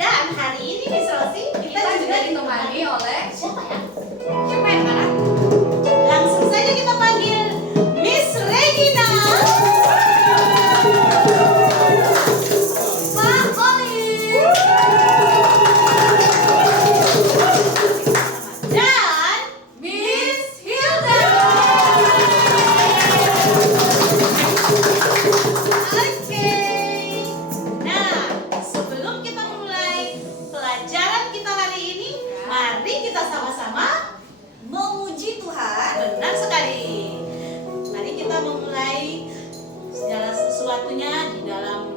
Dan hari ini Miss Rosi kita juga ditemani oleh siapa ya? siapa yang mana? Langsung saja kita panggil Miss Regina. Pak Oli. Dan Miss Hilda. Oke. Nah, sebelum kita mulai pelajaran kita hari ini, mari kita sama-sama Memuji Tuhan. benar sekali. Mari kita memulai segala sesuatunya di dalam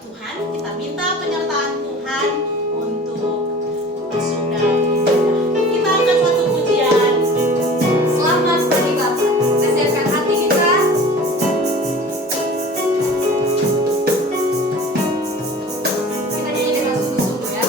Tuhan. Kita minta penyertaan Tuhan untuk masuk dalam ibadah. Kita angkat suatu pujian. Selamat pagi Bapak. Kita siapkan hati kita. Kita nyanyi dengan sungguh-sungguh ya.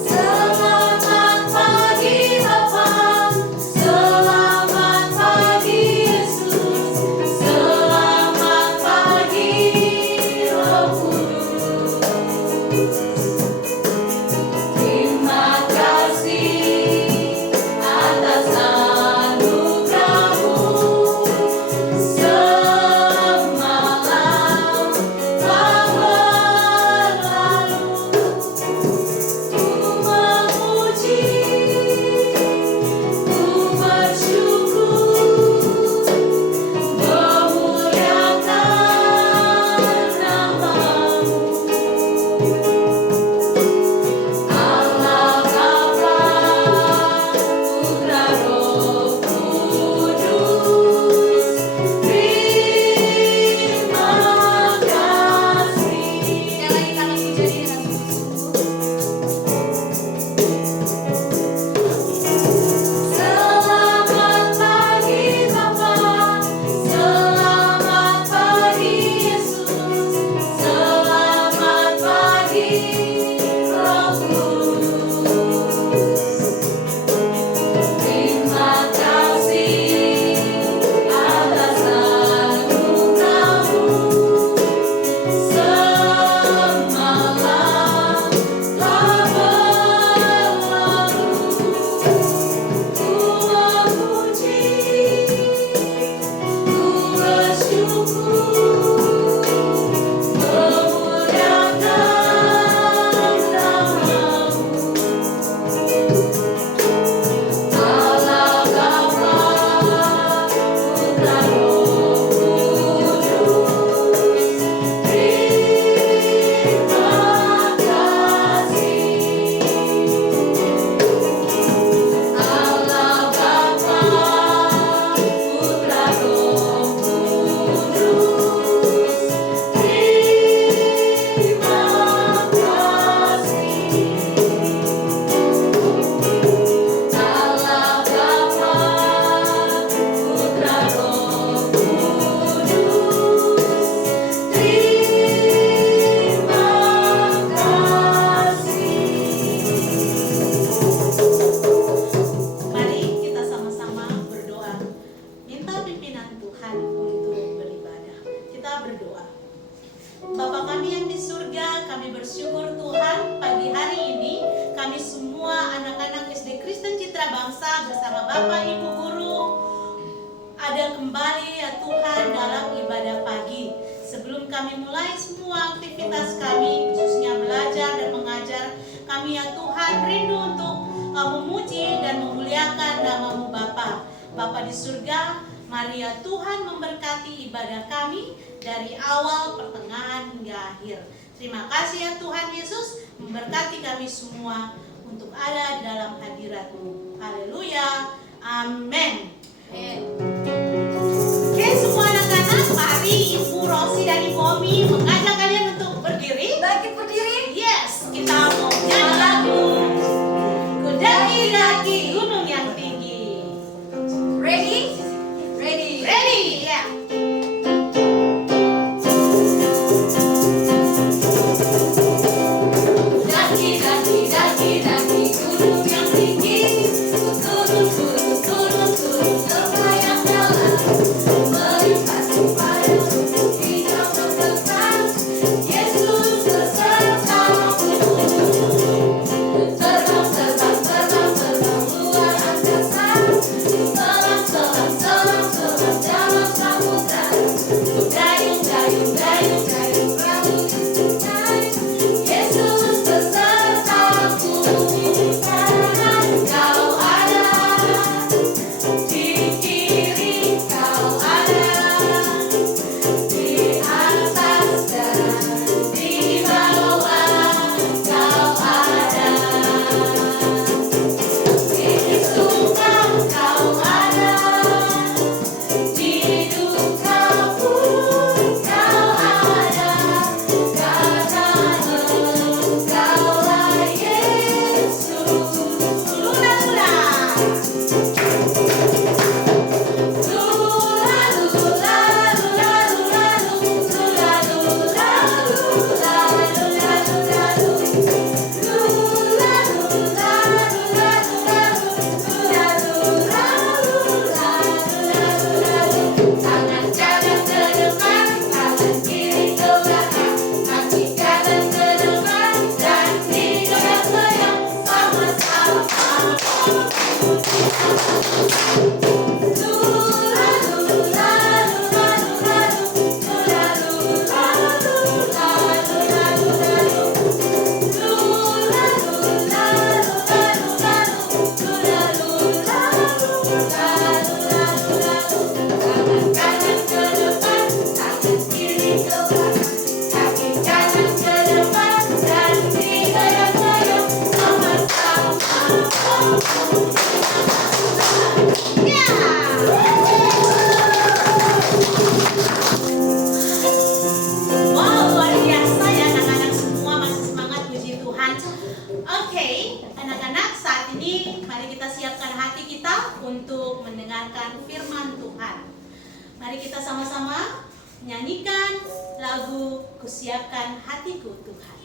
Selamat pagi Bapak, selamat pagi Yesus, selamat pagi Roh Kudus. Terima kasih atas anugerah-Mu semalam telah berlalu. Ku memuji, ku bersyukur, memuliakan nama-Mu. Allah Bapa, Putra Roh Kudus, terima kasih. Sekali lagi kami puji dengan selamat pagi Bapak, selamat pagi Yesus, selamat pagi Roh Kudus. Terima kasih atas anugerah-Mu semalam telah berlalu. Ku memuji, ku bersyukur, memuliakan nama-Mu. Allah Bapa, Putra Roh Kudus, terima kasih. Allah Bapa, Putra Roh Kudus, terima kasih. Allah Bapa, Putra Roh Kudus, terima kasih. Mari kita sama-sama berdoa. Minta pimpinan Tuhan untuk beribadah. Kita berdoa. Bapa kami yang di surga, kami bersyukur Tuhan pagi hari ini kami semua anak-anak SD Kristen Citra Bangsa bersama Bapak Ibu Guru ada kembali ya Tuhan dalam ibadah pagi. Sebelum kami mulai semua aktivitas kami, khususnya belajar dan mengajar, kami ya Tuhan rindu untuk memuji dan memuliakan nama-Mu Bapa. Bapa di surga, mari ya Tuhan memberkati ibadah kami dari awal, pertengahan hingga akhir. Terima kasih ya Tuhan Yesus, memberkati kami semua untuk ada dalam hadirat-Mu. Haleluya. Amin. Oke semua anak-anak, mari Ibu Rosi dan Ibu Omi mengajak kalian untuk berdiri. Bangkit berdiri. Yes, kita mau nyanyi lagu Kudaki-daki gunung yang tinggi. Ready? Ready. Ready? Ya. Mari kita sama-sama nyanyikan lagu Kusiapkan Hatiku Tuhan.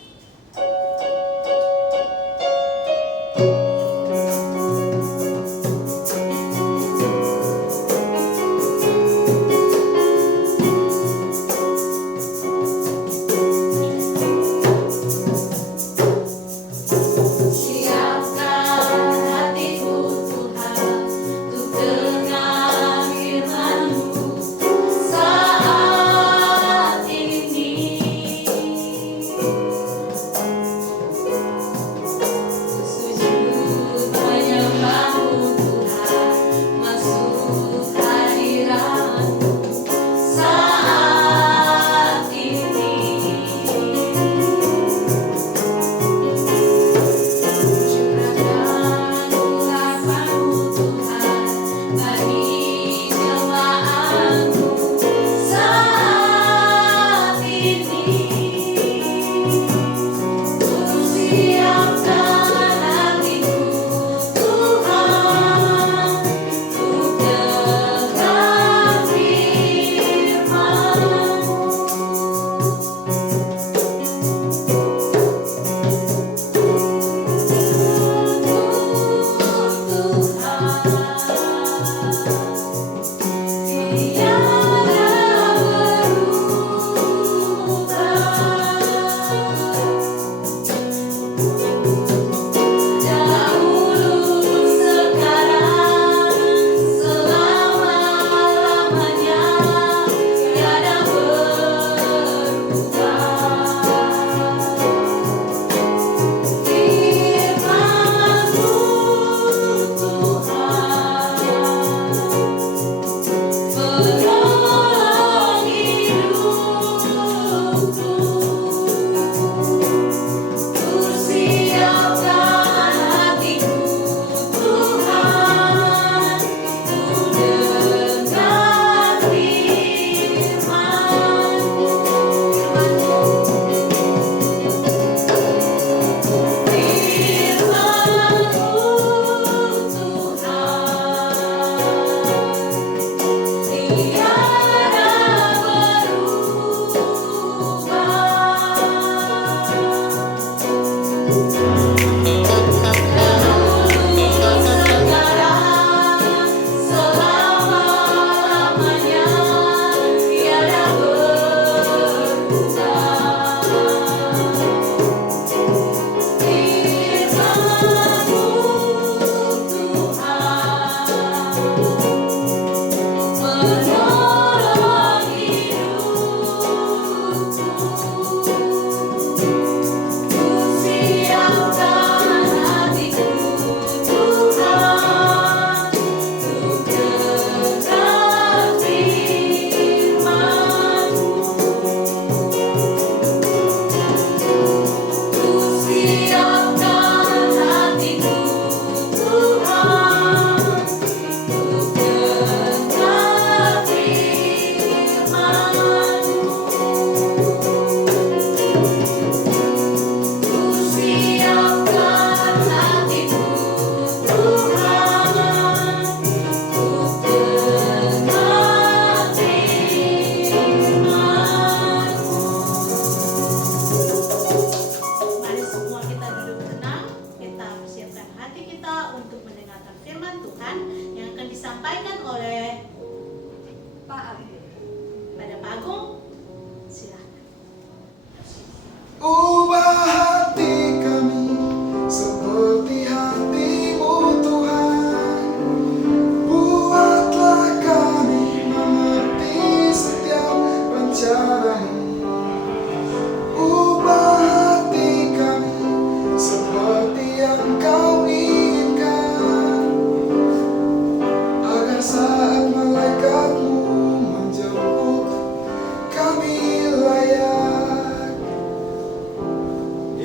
Ubah hati kami seperti hati-Mu Tuhan. Buatlah kami mengerti setiap rencana-Mu. Ubah hati kami seperti yang Kau inginkan, agar saat malaikat-Mu menjemput kami layak.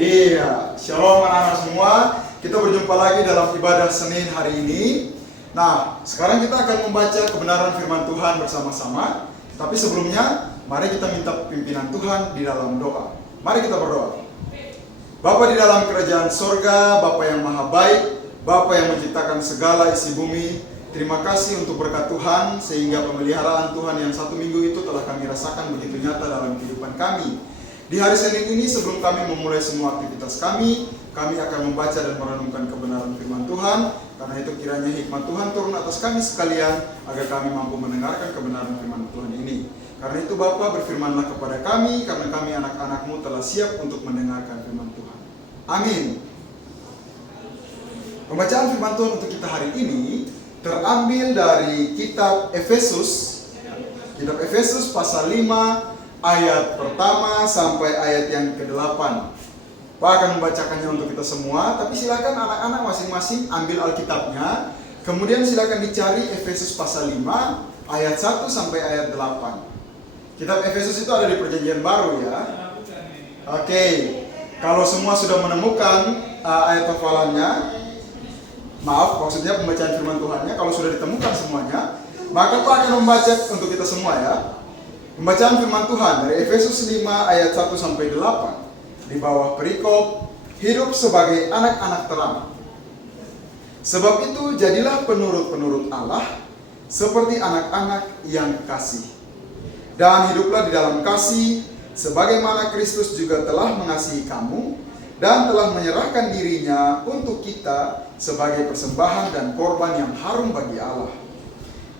Iya, shalom anak-anak semua. Kita berjumpa lagi dalam ibadah Senin hari ini. Nah, sekarang kita akan membaca kebenaran firman Tuhan bersama-sama. Tapi sebelumnya, mari kita minta pimpinan Tuhan di dalam doa. Mari kita berdoa. Bapa di dalam kerajaan sorga, Bapa yang maha baik, Bapa yang menciptakan segala isi bumi, Terima kasih untuk berkat Tuhan sehingga pemeliharaan Tuhan yang 1 minggu itu telah kami rasakan begitu nyata dalam kehidupan kami. Di hari Senin ini sebelum kami memulai semua aktivitas kami akan membaca dan merenungkan kebenaran firman Tuhan. Karena itu kiranya hikmat Tuhan turun atas kami sekalian agar kami mampu mendengarkan kebenaran firman Tuhan ini. Karena itu Bapa, berfirmanlah kepada kami karena kami anak-anak-Mu telah siap untuk mendengarkan firman Tuhan. Amin. Pembacaan firman Tuhan untuk kita hari ini terambil dari kitab Efesus. Kitab Efesus pasal 5 ayat pertama sampai ayat yang ke-8. Pak akan membacakannya untuk kita semua, tapi silakan anak-anak masing-masing ambil Alkitabnya. Kemudian silakan dicari Efesus pasal 5 ayat 1 sampai ayat 8. Kitab Efesus itu ada di Perjanjian Baru ya. Oke. Kalau semua sudah menemukan ayat hafalannya, maaf, maksudnya pembacaan firman Tuhannya, kalau sudah ditemukan semuanya, maka Pak akan membaca untuk kita semua ya. Pembacaan firman Tuhan dari Efesus 5 ayat 1 sampai 8 di bawah perikop hidup sebagai anak-anak terang. Sebab itu jadilah penurut-penurut Allah seperti anak-anak yang kekasih. Dan hiduplah di dalam kasih sebagaimana Kristus juga telah mengasihi kamu dan telah menyerahkan dirinya untuk kita sebagai persembahan dan korban yang harum bagi Allah.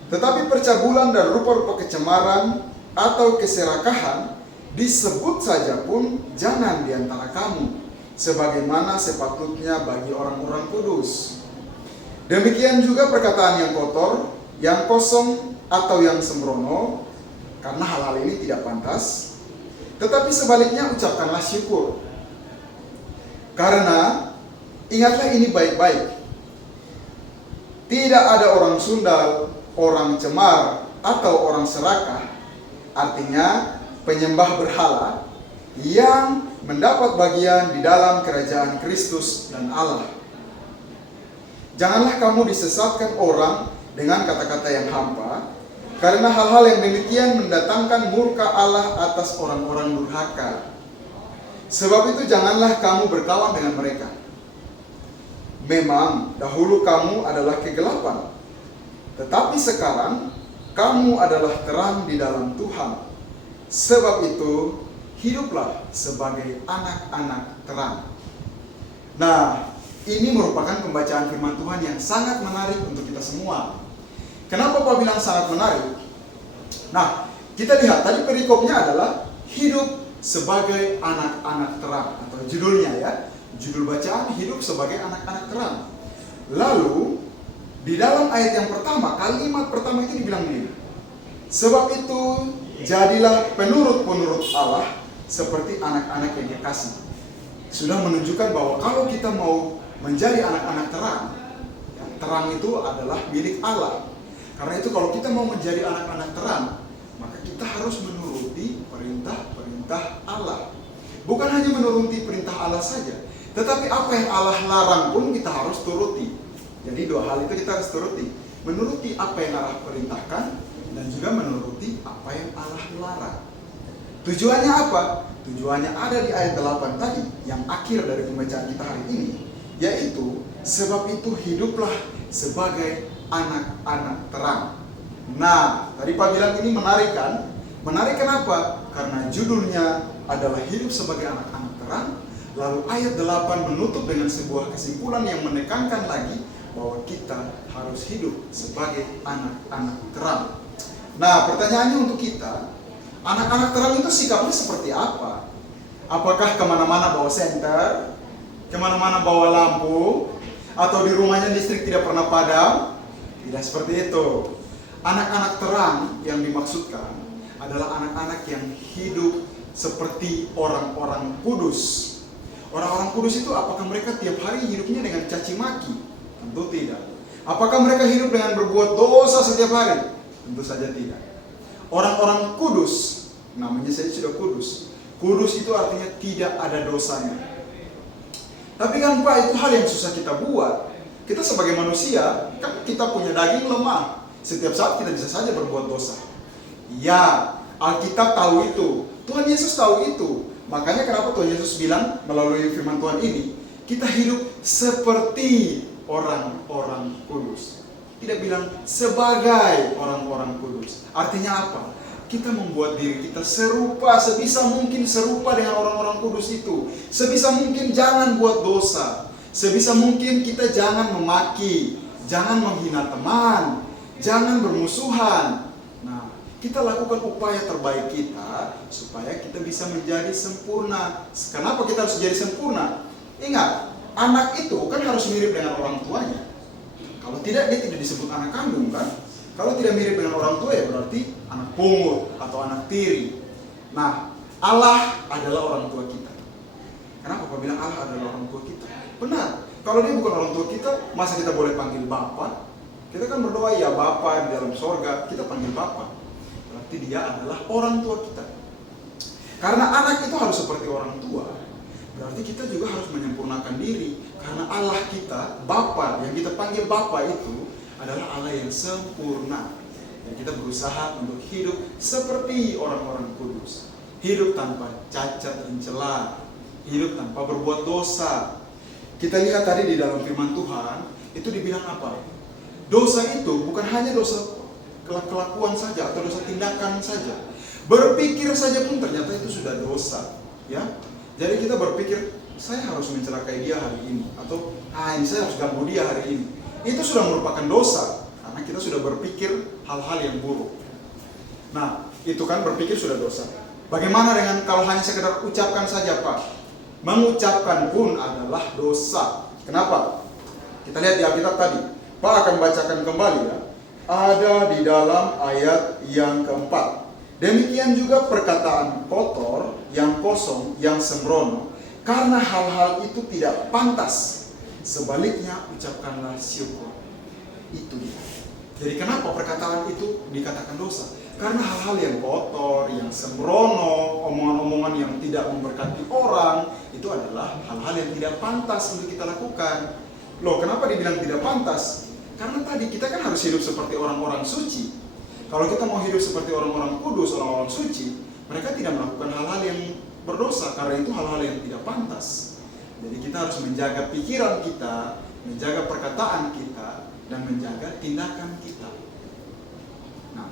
Tetapi percabulan dan rupa-rupa kecemaran atau keserakahan disebut saja pun jangan di antara kamu, sebagaimana sepatutnya bagi orang-orang kudus. Demikian juga perkataan yang kotor, yang kosong, atau yang sembrono, karena hal-hal ini tidak pantas. Tetapi sebaliknya ucapkanlah syukur. Karena ingatlah ini baik-baik. Tidak ada orang sundal, orang cemar, atau orang serakah, artinya penyembah berhala, yang mendapat bagian di dalam kerajaan Kristus dan Allah. Janganlah kamu disesatkan orang dengan kata-kata yang hampa, karena hal-hal yang demikian mendatangkan murka Allah atas orang-orang durhaka. Sebab itu janganlah kamu berkawan dengan mereka. Memang dahulu kamu adalah kegelapan, tetapi sekarang kamu adalah terang di dalam Tuhan. Sebab itu hiduplah sebagai anak-anak terang. Nah, ini merupakan pembacaan firman Tuhan yang sangat menarik untuk kita semua. Kenapa Pak bilang sangat menarik? Nah, kita lihat tadi perikopnya adalah hidup sebagai anak-anak terang, atau judulnya ya, judul bacaan hidup sebagai anak-anak terang. Lalu di dalam ayat yang pertama, kalimat pertama itu dibilang begini, sebab itu jadilah penurut-penurut Allah seperti anak-anak yang kekasih. Sudah menunjukkan bahwa kalau kita mau menjadi anak-anak terang, ya, terang itu adalah milik Allah. Karena itu kalau kita mau menjadi anak-anak terang, maka kita harus menuruti perintah-perintah Allah. Bukan hanya menuruti perintah Allah saja, tetapi apa yang Allah larang pun kita harus turuti. Jadi dua hal itu kita harus turuti. Menuruti apa yang Allah perintahkan dan juga menuruti apa yang Allah larang. Tujuannya apa? Tujuannya ada di ayat 8 tadi, yang akhir dari pembacaan kita hari ini, yaitu sebab itu hiduplah sebagai anak-anak terang. Nah, tadi Pak bilang ini menarik kan? Menarik kenapa? Karena judulnya adalah hidup sebagai anak-anak terang. Lalu ayat 8 menutup dengan sebuah kesimpulan yang menekankan lagi bahwa kita harus hidup sebagai anak-anak terang. Nah, pertanyaannya untuk kita, anak-anak terang itu sikapnya seperti apa? Apakah kemana-mana bawa senter, kemana-mana bawa lampu, atau di rumahnya listrik tidak pernah padam? Tidak seperti itu. Anak-anak terang yang dimaksudkan adalah anak-anak yang hidup seperti orang-orang kudus. Orang-orang kudus itu apakah mereka tiap hari hidupnya dengan caci maki? Tentu tidak. Apakah mereka hidup dengan berbuat dosa setiap hari? Tentu saja tidak. Orang-orang kudus, namanya saja sudah kudus. Kudus itu artinya tidak ada dosanya. Tapi kan Pak, itu hal yang susah kita buat. Kita sebagai manusia, kan kita punya daging lemah. Setiap saat kita bisa saja berbuat dosa. Ya, Alkitab tahu itu. Tuhan Yesus tahu itu. Makanya kenapa Tuhan Yesus bilang melalui firman Tuhan ini, kita hidup seperti orang-orang kudus. Tidak bilang sebagai orang-orang kudus. Artinya apa? Kita membuat diri kita serupa, sebisa mungkin serupa dengan orang-orang kudus itu. Sebisa mungkin jangan buat dosa. Sebisa mungkin kita jangan memaki, jangan menghina teman, jangan bermusuhan. Nah, kita lakukan upaya terbaik kita supaya kita bisa menjadi sempurna. Kenapa kita harus jadi sempurna? Ingat, anak itu kan harus mirip dengan orang tuanya. Kalau tidak, dia tidak disebut anak kandung kan? Kalau tidak mirip dengan orang tua ya berarti anak pungut atau anak tiri. Nah, Allah adalah orang tua kita. Kenapa Pak bilang Allah adalah orang tua kita? Benar. Kalau dia bukan orang tua kita, masa kita boleh panggil Bapa? Kita kan berdoa ya Bapa di dalam sorga, kita panggil Bapa. Berarti dia adalah orang tua kita. Karena anak itu harus seperti orang tua, berarti kita juga harus menyempurnakan diri. Karena Allah kita, Bapa, yang kita panggil Bapa itu adalah Allah yang sempurna. Dan kita berusaha untuk hidup seperti orang-orang kudus. Hidup tanpa cacat dan celah. Hidup tanpa berbuat dosa. Kita lihat tadi di dalam firman Tuhan, itu dibilang apa? Dosa itu bukan hanya dosa kelakuan saja atau dosa tindakan saja. Berpikir saja pun ternyata itu sudah dosa. Ya, jadi kita berpikir, saya harus mencelakai dia hari ini. Atau, ini saya harus ganggu dia hari ini. Itu sudah merupakan dosa, karena kita sudah berpikir hal-hal yang buruk. Nah, itu kan berpikir sudah dosa. Bagaimana dengan kalau hanya sekedar ucapkan saja, Pak? Mengucapkan pun adalah dosa. Kenapa? Kita lihat di Alkitab tadi. Pak akan bacakan kembali ya. Ada di dalam ayat yang keempat. Demikian juga perkataan kotor, yang kosong, yang sembrono, karena hal-hal itu tidak pantas. Sebaliknya ucapkanlah syukur. Itu dia. Jadi kenapa perkataan itu dikatakan dosa? Karena hal-hal yang kotor, yang sembrono, omongan-omongan yang tidak memberkati orang, itu adalah hal-hal yang tidak pantas untuk kita lakukan. Loh, kenapa dibilang tidak pantas? Karena tadi kita kan harus hidup seperti orang-orang suci. Kalau kita mau hidup seperti orang-orang kudus, orang-orang suci, mereka tidak melakukan hal-hal yang berdosa, karena itu hal-hal yang tidak pantas. Jadi kita harus menjaga pikiran kita, menjaga perkataan kita, dan menjaga tindakan kita. Nah,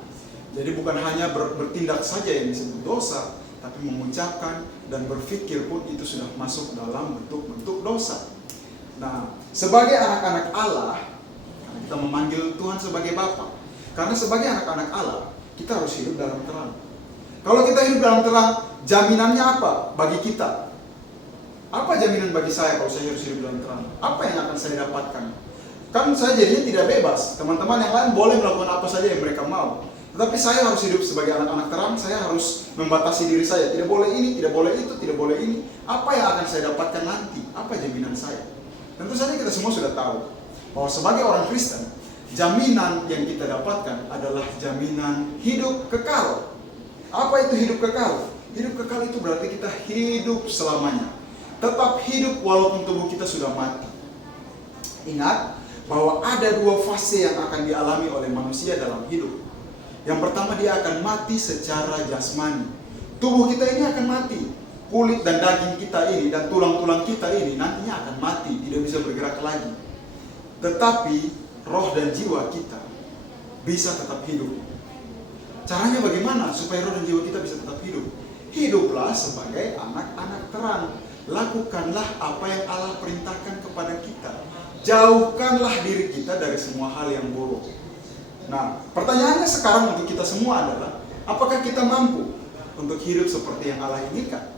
jadi bukan hanya bertindak saja yang disebut dosa, tapi mengucapkan dan berpikir pun itu sudah masuk dalam bentuk-bentuk dosa. Nah, sebagai anak-anak Allah, kita memanggil Tuhan sebagai Bapa. Karena sebagai anak-anak Allah, kita harus hidup dalam terang. Kalau kita hidup dalam terang, jaminannya apa bagi kita? Apa jaminan bagi saya kalau saya harus hidup dalam terang? Apa yang akan saya dapatkan? Kan saya jadinya tidak bebas. Teman-teman yang lain boleh melakukan apa saja yang mereka mau. Tetapi saya harus hidup sebagai anak-anak terang. Saya harus membatasi diri saya. Tidak boleh ini, tidak boleh itu, tidak boleh ini. Apa yang akan saya dapatkan nanti? Apa jaminan saya? Tentu saja kita semua sudah tahu bahwa sebagai orang Kristen, jaminan yang kita dapatkan adalah jaminan hidup kekal. Apa itu hidup kekal? Hidup kekal itu berarti kita hidup selamanya. Tetap hidup walaupun tubuh kita sudah mati. Ingat bahwa ada dua fase yang akan dialami oleh manusia dalam hidup. Yang pertama, dia akan mati secara jasmani. Tubuh kita ini akan mati. Kulit dan daging kita ini dan tulang-tulang kita ini nantinya akan mati, tidak bisa bergerak lagi. Tetapi roh dan jiwa kita bisa tetap hidup. Caranya bagaimana supaya roh dan jiwa kita bisa tetap hidup? Hiduplah sebagai anak-anak terang. Lakukanlah apa yang Allah perintahkan kepada kita. Jauhkanlah diri kita dari semua hal yang buruk. Nah, pertanyaannya sekarang untuk kita semua adalah, apakah kita mampu untuk hidup seperti yang Allah inginkan?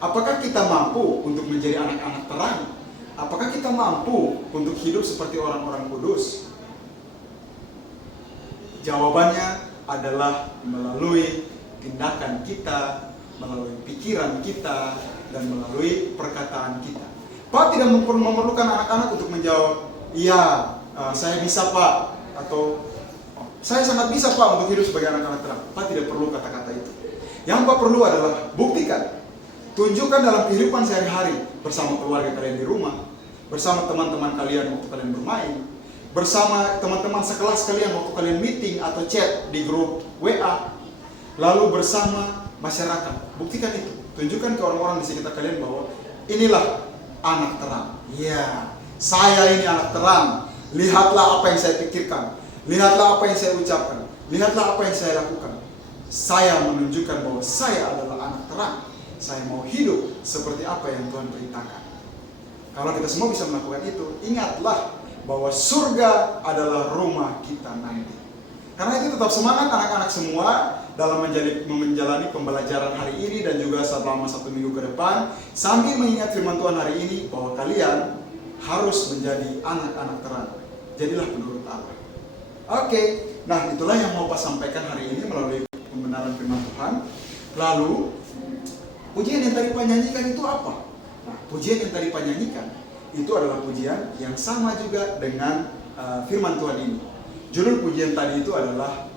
Apakah kita mampu untuk menjadi anak-anak terang? Apakah kita mampu untuk hidup seperti orang-orang kudus? Jawabannya adalah melalui tindakan kita, melalui pikiran kita, dan melalui perkataan kita. Pak tidak memerlukan anak-anak untuk menjawab, iya, saya bisa Pak, atau saya sangat bisa Pak untuk hidup sebagai anak-anak terang. Pak tidak perlu kata-kata itu. Yang Pak perlu adalah buktikan, tunjukkan dalam kehidupan sehari-hari, bersama keluarga kalian di rumah, bersama teman-teman kalian waktu kalian bermain, bersama teman-teman sekelas kalian waktu kalian meeting atau chat di grup WA, lalu bersama masyarakat. Buktikan itu. Tunjukkan ke orang-orang di sekitar kalian bahwa inilah anak terang. Ya, saya ini anak terang. Lihatlah apa yang saya pikirkan. Lihatlah apa yang saya ucapkan. Lihatlah apa yang saya lakukan. Saya menunjukkan bahwa saya adalah anak terang. Saya mau hidup seperti apa yang Tuhan perintahkan. Kalau kita semua bisa melakukan itu, ingatlah bahwa surga adalah rumah kita nanti. Karena itu tetap semangat anak-anak semua dalam menjalani pembelajaran hari ini dan juga selama 1 minggu ke depan, sambil mengingat firman Tuhan hari ini bahwa kalian harus menjadi anak-anak terang. Jadilah penurut Allah. Oke, nah itulah yang mau Pak sampaikan hari ini melalui pembenaran firman Tuhan. Lalu, pujian yang tadi Pak nyanyikan itu apa? Nah, pujian yang tadi Pak nyanyikan itu adalah pujian yang sama juga dengan firman Tuhan ini. Judul pujian tadi itu adalah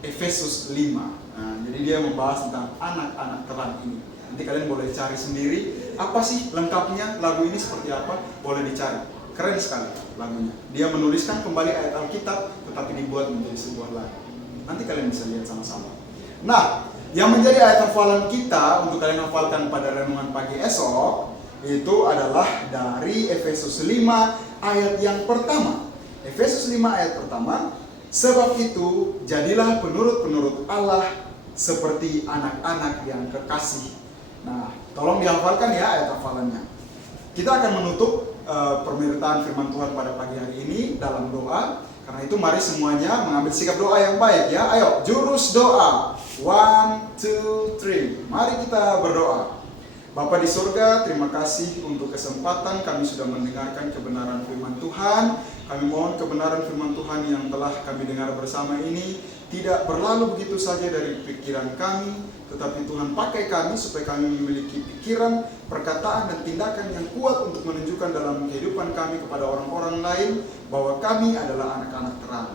Efesus 5. Nah, jadi dia membahas tentang anak-anak terang ini. Nanti kalian boleh cari sendiri apa sih lengkapnya, lagu ini seperti apa, boleh dicari. Keren sekali lagunya. Dia menuliskan kembali ayat Alkitab tetapi dibuat menjadi sebuah lagu. Nanti kalian bisa lihat sama-sama. Nah, yang menjadi ayat hafalan kita untuk kalian hafalkan pada renungan pagi esok itu adalah dari Efesus 5 ayat yang pertama. Efesus 5 ayat pertama, sebab itu jadilah penurut-penurut Allah seperti anak-anak yang kekasih. Nah, tolong dihafalkan ya ayat hafalannya. Kita akan menutup pemberitaan firman Tuhan pada pagi hari ini dalam doa. Karena itu mari semuanya mengambil sikap doa yang baik ya. Ayo, jurus doa. 1, 2, 3. Mari kita berdoa. Bapa di surga, terima kasih untuk kesempatan kami sudah mendengarkan kebenaran firman Tuhan. Kami mohon kebenaran firman Tuhan yang telah kami dengar bersama ini tidak berlalu begitu saja dari pikiran kami, tetapi Tuhan pakai kami supaya kami memiliki pikiran, perkataan, dan tindakan yang kuat untuk menunjukkan dalam kehidupan kami kepada orang-orang lain bahwa kami adalah anak-anak terang.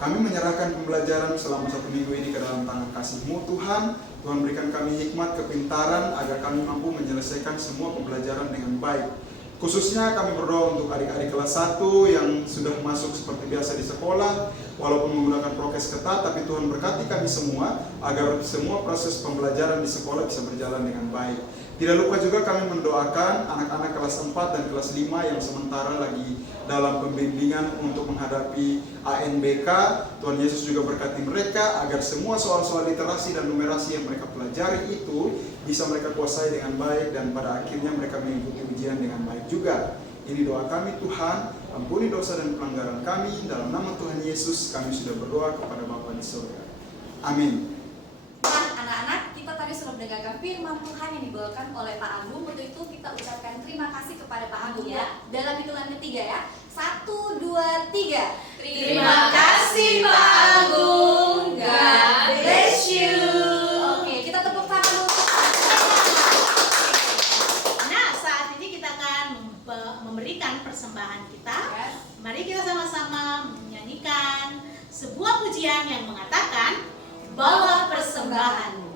Kami menyerahkan pembelajaran selama 1 minggu ini ke dalam tangan kasih-Mu Tuhan. Tuhan berikan kami hikmat, kepintaran agar kami mampu menyelesaikan semua pembelajaran dengan baik. Khususnya kami berdoa untuk adik-adik kelas 1 yang sudah masuk seperti biasa di sekolah, walaupun menggunakan prokes ketat, tapi Tuhan berkati kami semua agar semua proses pembelajaran di sekolah bisa berjalan dengan baik. Tidak lupa juga kami mendoakan anak-anak kelas 4 dan kelas 5 yang sementara lagi dalam pembimbingan untuk menghadapi ANBK. Tuhan Yesus juga berkati mereka agar semua soal-soal literasi dan numerasi yang mereka pelajari itu bisa mereka kuasai dengan baik dan pada akhirnya mereka mengikuti ujian dengan baik juga. Ini doa kami Tuhan, ampuni dosa dan pelanggaran kami. Dalam nama Tuhan Yesus kami sudah berdoa kepada Bapa di surga. Amin. Nah, anak-anak, kita tadi sudah mendengarkan firman Tuhan yang dibawakan oleh Pak Agung. Untuk itu kita ucapkan terima kasih kepada Pak Agung ya. Dalam hitungan ketiga ya. 1, 2, 3. Terima kasih Pak Agung. God bless you. Oke, kita tepuk tangan dulu. Nah, saat ini kita akan memberikan persembahan kita. Mari kita sama-sama menyanyikan sebuah pujian yang mengatakan, bawa persembahanmu.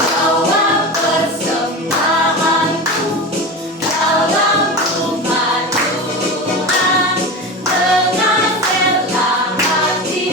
Bawa persembahanku dalam rumah Tuhan dengan rela hati.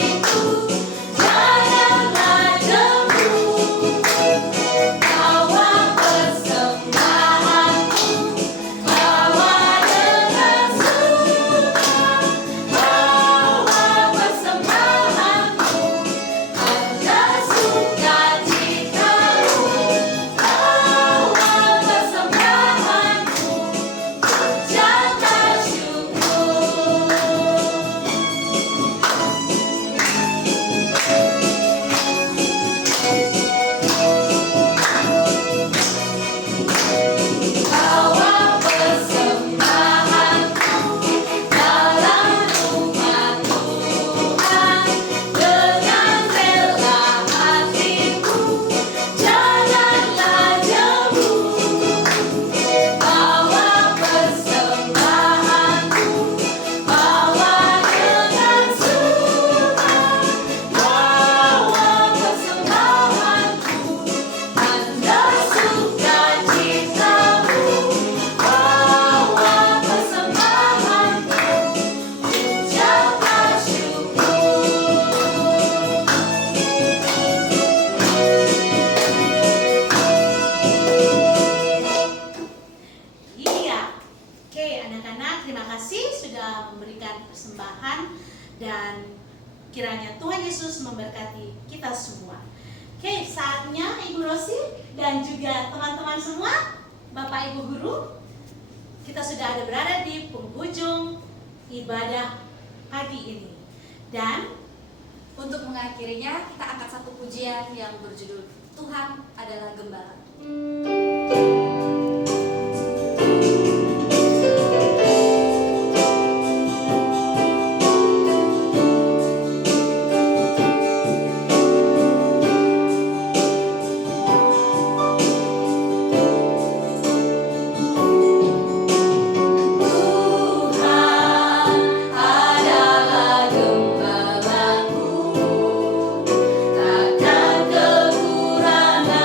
saatnya Ibu Rosi dan juga teman-teman semua, Bapak Ibu Guru, kita sudah ada berada di penghujung ibadah pagi ini. Dan untuk mengakhirinya, kita angkat satu pujian yang berjudul Tuhan adalah Gembala. Takkan kekurangan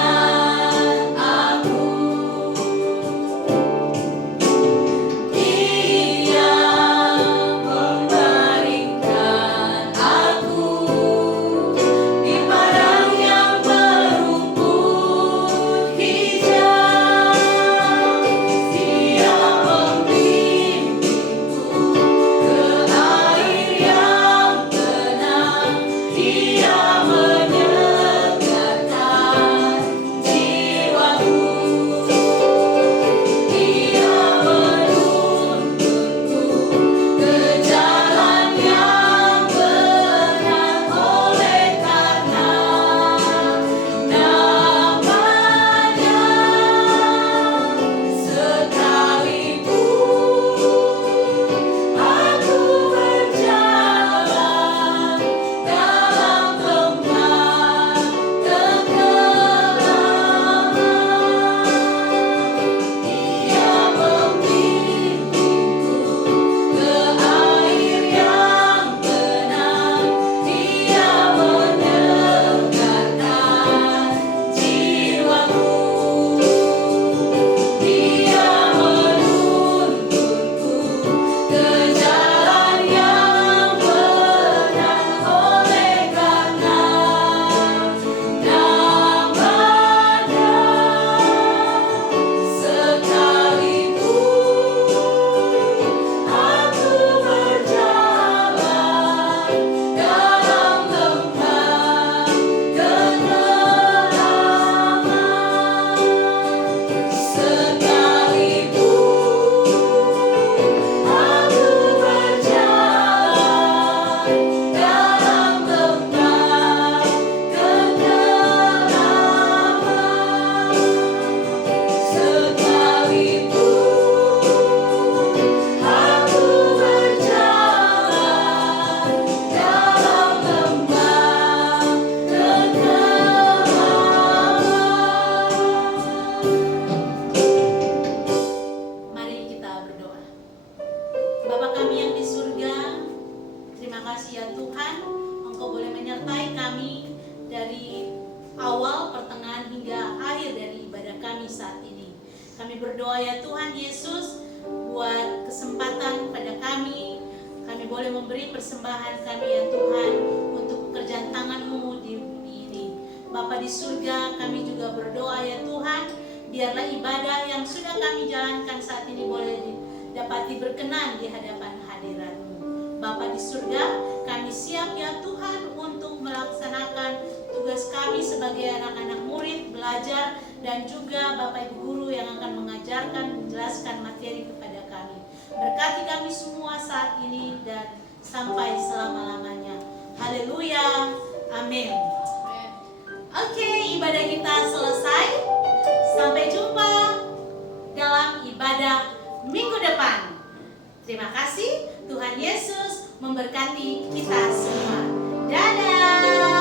Kami berdoa ya Tuhan Yesus, buat kesempatan pada kami boleh memberi persembahan kami ya Tuhan untuk pekerjaan tangan-Mu di bumi ini. Bapa di surga, kami juga berdoa ya Tuhan, biarlah ibadah yang sudah kami jalankan saat ini boleh dapati berkenan di hadapan hadirat-Mu. Bapa di surga, kami siap ya Tuhan untuk melaksanakan tugas kami sebagai anak-anak murid, belajar, dan juga Bapak Ibu Guru yang akan mengajarkan, menjelaskan materi kepada kami. Berkati kami semua saat ini dan sampai selama-lamanya. Haleluya. Amin. Oke, ibadah kita selesai. Sampai jumpa dalam ibadah minggu depan. Terima kasih. Tuhan Yesus memberkati kita semua. Dadah.